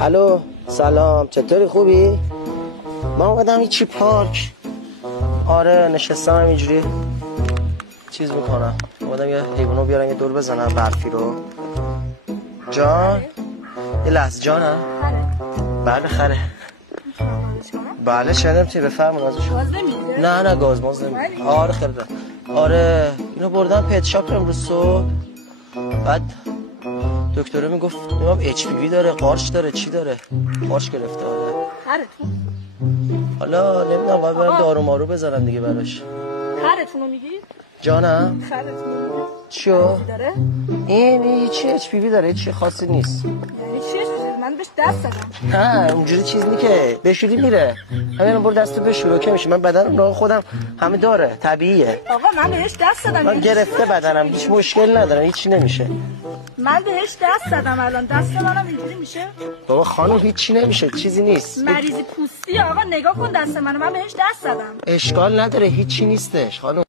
الو سلام، چطوری؟ خوبی؟ من اومدم هیچی پارک. آره نشستم اینجوری چیز میکنم. اومدم یه حیوانو بیارم یه دور بزنم برفی رو. جان یه لحظه جانم. بله خره. بله شدم تی بفرمون ازش. گاز نمیده؟ نه گاز ماز نمیده. آره خیلی. آره اینو بردم پت شاپ امروز صبح. بعد دکتره میگفت نمیدونم اچ پی وی داره، قارچ داره، چی داره؟ قارچ گرفته. آره خرتون؟ حالا نمیدونم باید برم دارو مارو بزنم دیگه براش. خرتونو میگی؟ جانم؟ خرتونو میگی؟ چیو؟ داره؟ این چی اچ پی وی داره، چی خاصی نیست. یعنی چیه؟ من بهش دست دادم. نه اونجوری چیز نی که بشوری میره. همین برو دستو بشور اوکی میشه. من بدنم راه خودم همه داره، طبیعیه. آقا من بهش دست دادم. من گرفته بدنم، هیچ مشکل ندارم، هیچی نمیشه. من بهش دست دادم، الان دست منم اینجوری میشه؟ بابا خانم هیچی نمیشه، چیزی نیست. مریضی پوستی آقا، نگاه کن دست من بهش دست دادم. اشکال نداره، هیچی نیستش خانم.